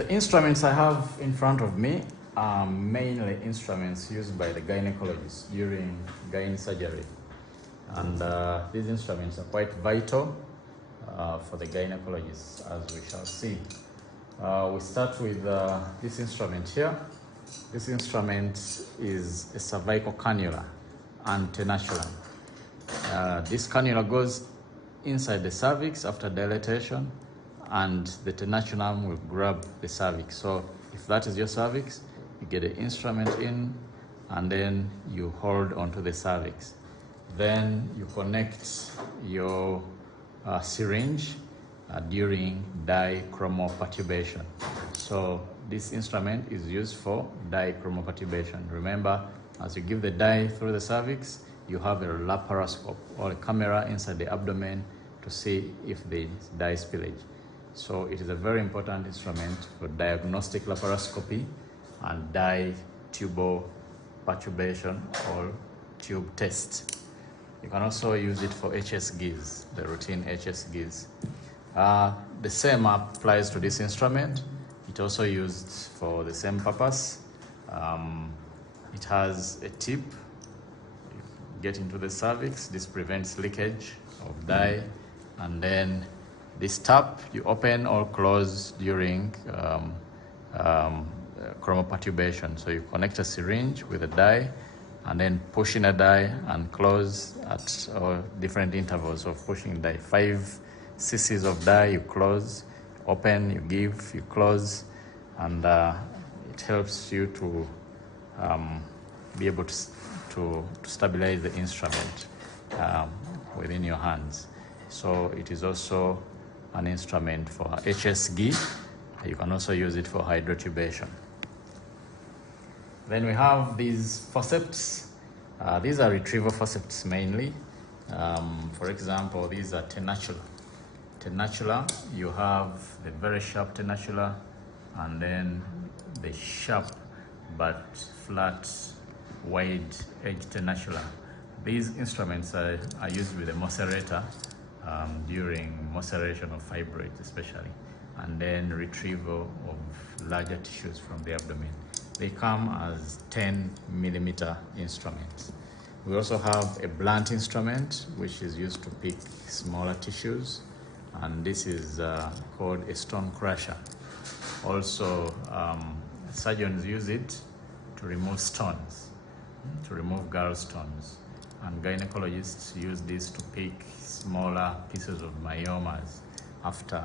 The instruments I have in front of me are mainly instruments used by the gynecologists during gynae surgery. And these instruments are quite vital for the gynecologists, as we shall see. We start with this instrument here. This instrument is a cervical cannula, antenatural. This cannula goes inside the cervix after dilatation, and the tenaculum will grab the cervix. So if that is your cervix, you get the instrument in, and then you hold onto the cervix. Then you connect your syringe during dichromopatubation. So this instrument is used for dichromopatubation. Remember, as you give the dye through the cervix, you have a laparoscope or a camera inside the abdomen to see if there is dye spillage. So it is a very important instrument for diagnostic laparoscopy and dye tubal patubation or tube test. You can also use it for HSGs, the routine HSGs. The same applies to this instrument. It's also used for the same purpose. It has a tip. You get into the cervix. This prevents leakage of dye. And then this tap, you open or close during chromopatubation. So you connect a syringe with a dye, and then push in a dye and close at different intervals of pushing dye. 5 cc's of dye, you close, open, you give, you close, and it helps you to be able to stabilize the instrument within your hands. So it is also an instrument for HSG. You can also use it for hydrotubation. Then we have these forceps. These are retrieval forceps mainly. For example, these are tenacula. Tenacula, you have the very sharp tenacula and then the sharp but flat, wide-edged tenacula. These instruments are used with a macerator during maceration of fibroids especially, and then retrieval of larger tissues from the abdomen. They come as 10mm instruments. We also have a blunt instrument which is used to pick smaller tissues, and this is called a stone crusher. Also, surgeons use it to remove stones, to remove gallstones, and gynecologists use this to pick smaller pieces of myomas after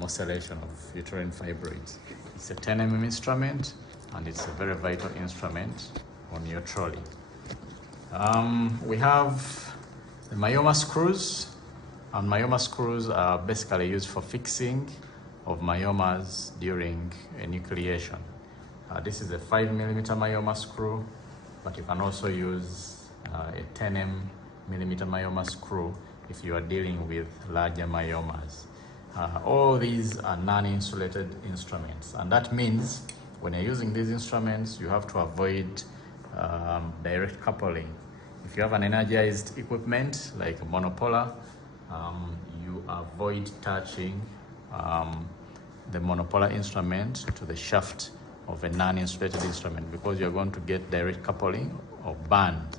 maceration of uterine fibroids. It's a 10mm instrument, and it's a very vital instrument on your trolley. We have the Myoma screws, and Myoma screws are basically used for fixing of myomas during enucleation. This is a 5mm Myoma screw, but you can also use a 10mm Myoma screw if you are dealing with larger myomas. All these are non-insulated instruments, and that means when you're using these instruments, you have to avoid direct coupling. If you have an energized equipment like a monopolar, you avoid touching the monopolar instrument to the shaft of a non-insulated instrument, because you're going to get direct coupling or band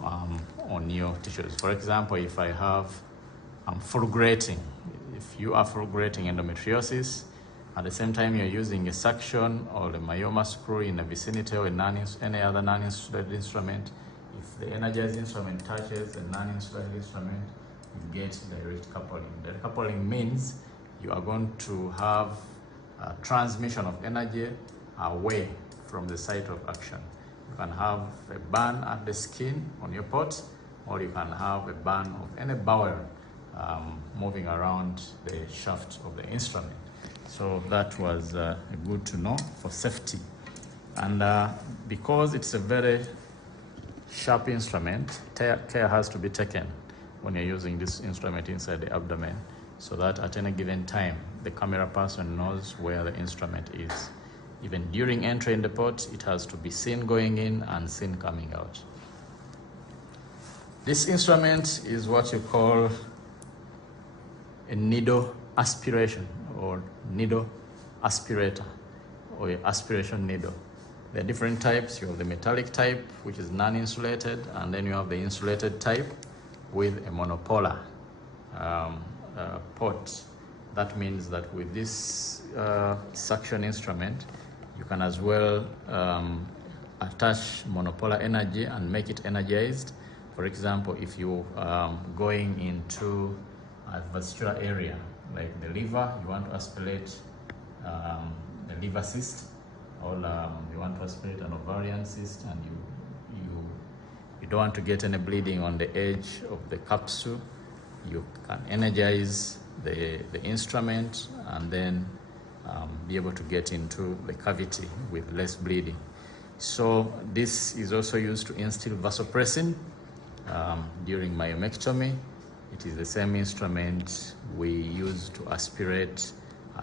on your tissues. For example, if I'm fulgurating, if you are fulgurating endometriosis, at the same time you're using a suction or a Myoma screw in the vicinity of any other non-insulated instrument, if the energized instrument touches a non-insulated instrument, you get direct coupling. Direct coupling means you are going to have a transmission of energy away from the site of action. You can have a burn at the skin on your pot, or you can have a burn of any bowel moving around the shaft of the instrument. So that was good to know for safety. And because it's a very sharp instrument, care has to be taken when you're using this instrument inside the abdomen, so that at any given time, the camera person knows where the instrument is. Even during entry in the pot, it has to be seen going in and seen coming out. This instrument is what you call a needle aspiration or needle aspirator or your aspiration needle. There are different types. You have the metallic type, which is non-insulated, and then you have the insulated type with a monopolar port. That means that with this suction instrument, you can as well attach monopolar energy and make it energized. For example, if you going into a vascular area like the liver, you want to aspirate the liver cyst, or you want to aspirate an ovarian cyst, and you don't want to get any bleeding on the edge of the capsule, you can energize the instrument and then be able to get into the cavity with less bleeding. So this is also used to instill vasopressin during myomectomy. It is the same instrument we use to aspirate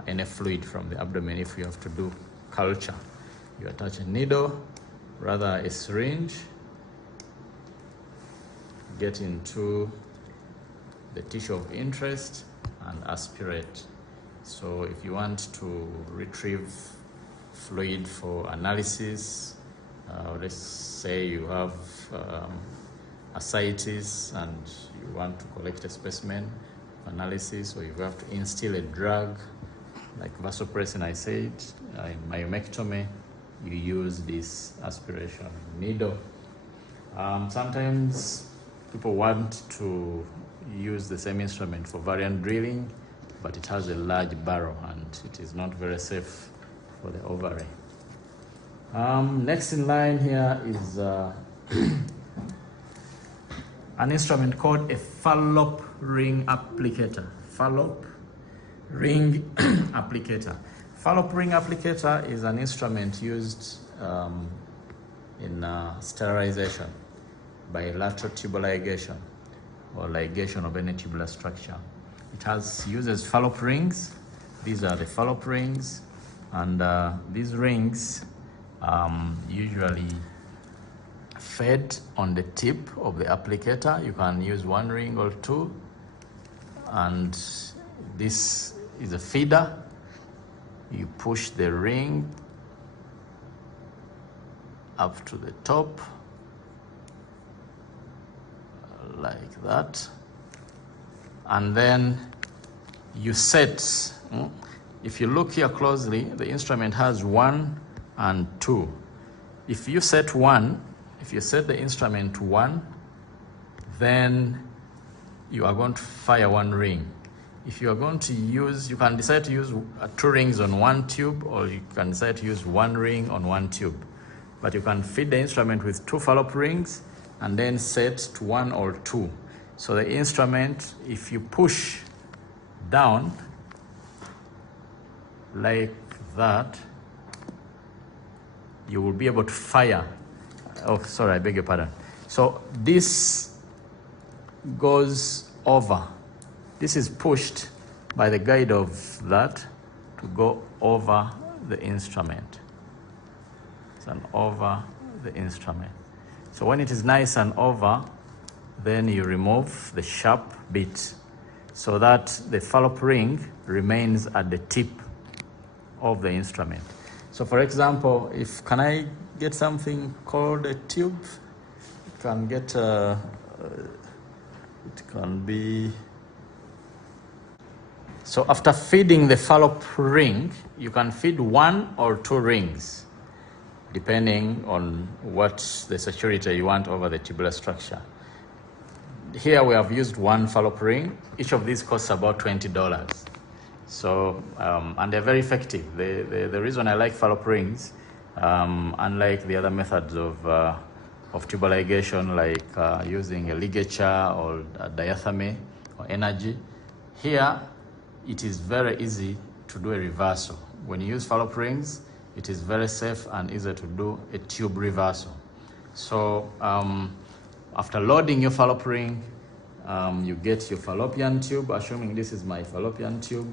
any fluid from the abdomen if you have to do culture. You attach a needle, rather a syringe, get into the tissue of interest and aspirate. So if you want to retrieve fluid for analysis, let's say you have ascites and you want to collect a specimen for analysis, or you have to instill a drug like vasopressin, I said, in myomectomy, you use this aspiration needle. Sometimes people want to use the same instrument for variant drilling, but it has a large barrel and it is not very safe for the ovary. Next in line here is an instrument called a Fallope ring applicator. Fallope ring applicator. Fallope ring applicator is an instrument used in sterilization by lateral tubular ligation or ligation of any tubular structure. It uses Fallope rings. These are the Fallope rings, and these rings usually fed on the tip of the applicator. You can use one ring or two, and this is a feeder. You push the ring up to the top like that, and then you set. If you look here closely, the instrument has 1 and 2. If you set the instrument to 1, then you are going to fire 1 ring. If you are going to use, you can decide to use 2 rings on 1 tube, or you can decide to use 1 ring on 1 tube. But you can feed the instrument with 2 Fallope rings and then set to 1 or 2. So the instrument, if you push down like that, you will be able to fire. Oh, sorry, I beg your pardon. So this goes over. This is pushed by the guide of that to go over the instrument. It's an over the instrument. So when it is nice and over, then you remove the sharp bit so that the Fallope ring remains at the tip of the instrument. So for example, can I get something called a tube? It can get, it can be. So after feeding the Fallope ring, you can feed 1 or 2 rings, depending on what the security you want over the tubular structure. Here we have used 1 Fallope ring. Each of these costs about $20. So, and they're very effective. The reason I like Fallope rings, unlike the other methods of tubal ligation, like using a ligature or a diathermy or energy, here it is very easy to do a reversal. When you use Fallope rings, it is very safe and easy to do a tube reversal. So after loading your Fallope ring, you get your fallopian tube. Assuming this is my fallopian tube,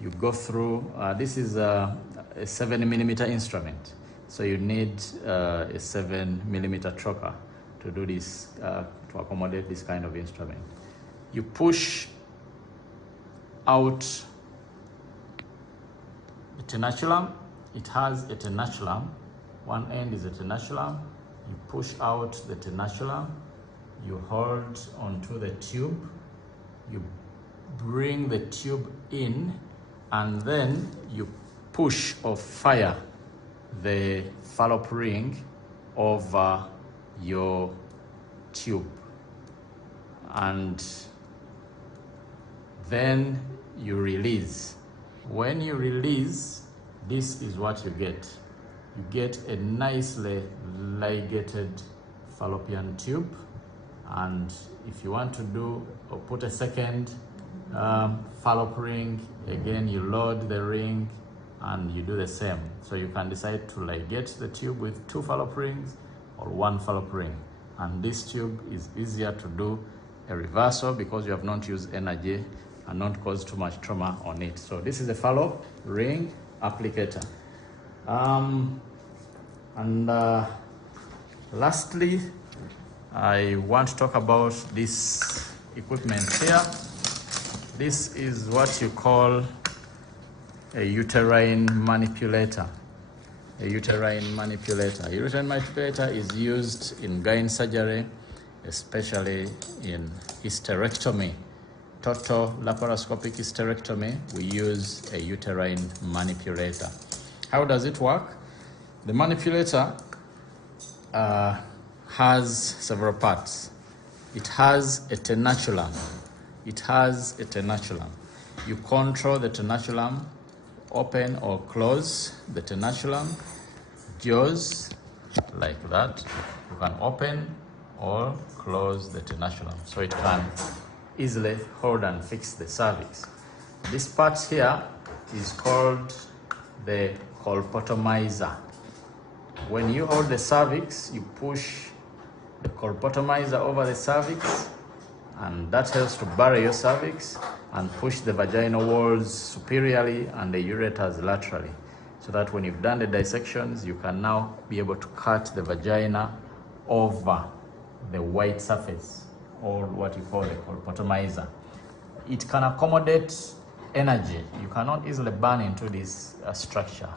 you go through, this is a 7mm instrument. So you need a 7mm trocar to do this, to accommodate this kind of instrument. You push out the tenaculum. It has a tenaculum. One end is a tenaculum. You push out the tenaculum. You hold onto the tube. You bring the tube in, and then you push or fire the fallopian ring over your tube, and then you release. When you release, this is what you get. You get a nicely ligated fallopian tube, and if you want to do or put a second fallopian ring, again you load the ring and you do the same. So you can decide to ligate the tube with 2 fallopian rings or 1 fallopian ring. And this tube is easier to do a reversal because you have not used energy and not caused too much trauma on it. So this is a fallopian ring applicator. Lastly, I want to talk about this equipment here. This is what you call a uterine manipulator. A uterine manipulator. A uterine manipulator is used in gynae surgery, especially in hysterectomy. Total laparoscopic hysterectomy, we use a uterine manipulator. How does it work? The manipulator has several parts. It has a tenaculum. It has a tenaculum. You control the tenaculum, open or close the tenaculum, jaws like that. You can open or close the tenaculum so it can easily hold and fix the cervix. This part here is called the Colpotomizer. When you hold the cervix, you push the Colpotomizer over the cervix, and that helps to bury your cervix and push the vaginal walls superiorly and the ureters laterally, so that when you've done the dissections, you can now be able to cut the vagina over the white surface, or what you call the Colpotomizer. It can accommodate energy. You cannot easily burn into this structure.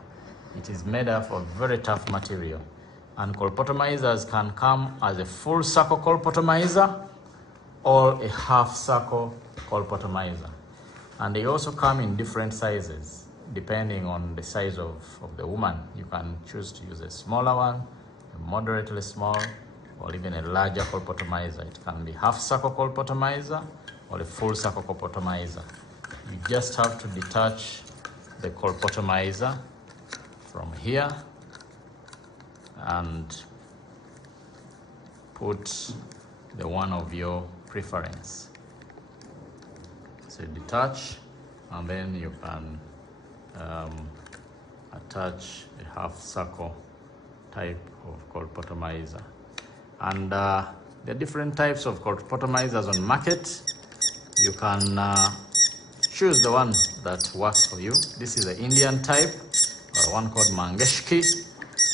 It is made up of very tough material. And colpotomizers can come as a full circle colpotomizer or a half circle colpotomizer. And they also come in different sizes, depending on the size of the woman. You can choose to use a smaller one, a moderately small, or even a larger colpotomizer. It can be half circle colpotomizer or a full circle colpotomizer. You just have to detach the colpotomizer from here and put the one of your preference. So detach, and then you can attach a half circle type of colpotomizer. And there are different types of colpotomizers on market. You can choose the one that works for you. This is the Indian type, one called Mangeshki,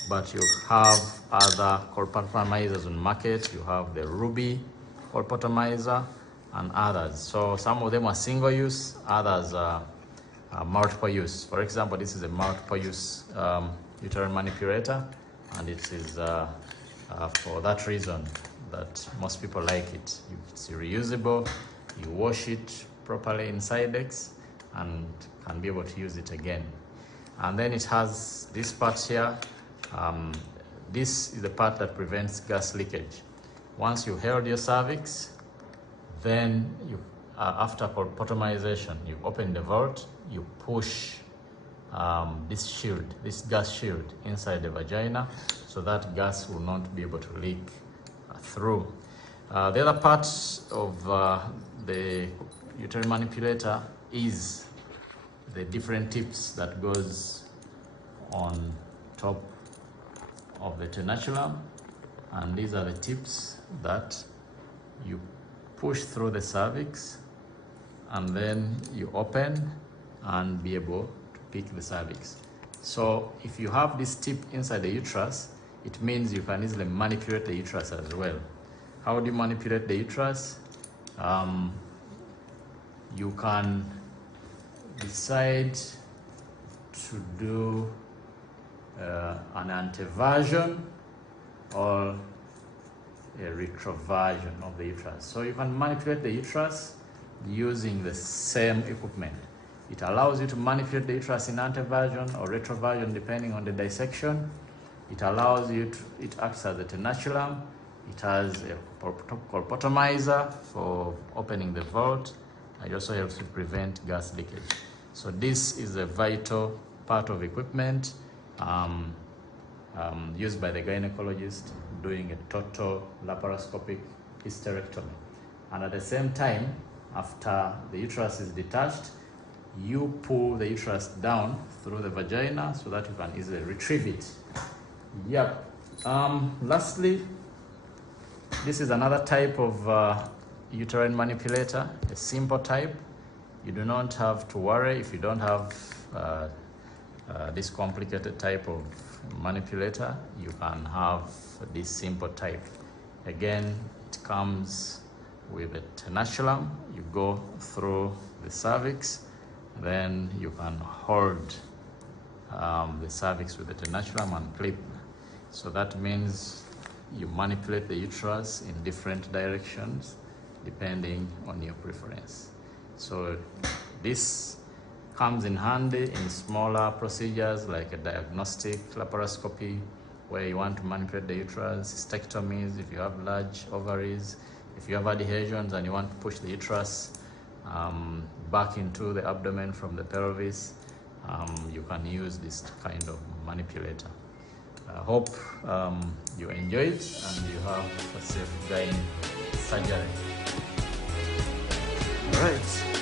but you have other colpotomizers on market. You have the Ruby colpotomizer and others. So some of them are single use, others are multiple use. For example, this is a multiple use uterine manipulator, and it is for that reason that most people like it. It's reusable, you wash it properly in Sidex and can be able to use it again. And then it has this part here. This is the part that prevents gas leakage. Once you held your cervix, then you, after colpotomization, you open the vault, you push this shield, this gas shield inside the vagina, so that gas will not be able to leak through. The other part of the uterine manipulator is the different tips that goes on top of the tenaculum, and these are the tips that you push through the cervix, and then you open and be able to pick the cervix. So if you have this tip inside the uterus, it means you can easily manipulate the uterus as well. How do you manipulate the uterus? You can decide to do an anteversion or a retroversion of the uterus. So you can manipulate the uterus using the same equipment. It allows you to manipulate the uterus in anteversion or retroversion depending on the dissection. It allows you to, it acts as a tenacellum. It has a colpotomizer for opening the vault. It also helps to prevent gas leakage. So this is a vital part of equipment used by the gynecologist doing a total laparoscopic hysterectomy. And at the same time, after the uterus is detached, you pull the uterus down through the vagina so that you can easily retrieve it. Yep. Lastly, this is another type of uterine manipulator, a simple type. You do not have to worry if you don't have this complicated type of manipulator. You can have this simple type. Again, it comes with a tenacellum. You go through the cervix, then you can hold the cervix with the tenacellum and clip. So that means you manipulate the uterus in different directions depending on your preference. So this comes in handy in smaller procedures like a diagnostic laparoscopy where you want to manipulate the uterus, cystectomies if you have large ovaries, if you have adhesions and you want to push the uterus back into the abdomen from the pelvis, you can use this kind of manipulator. I hope you enjoy it and you have a safe gynae surgery. All right.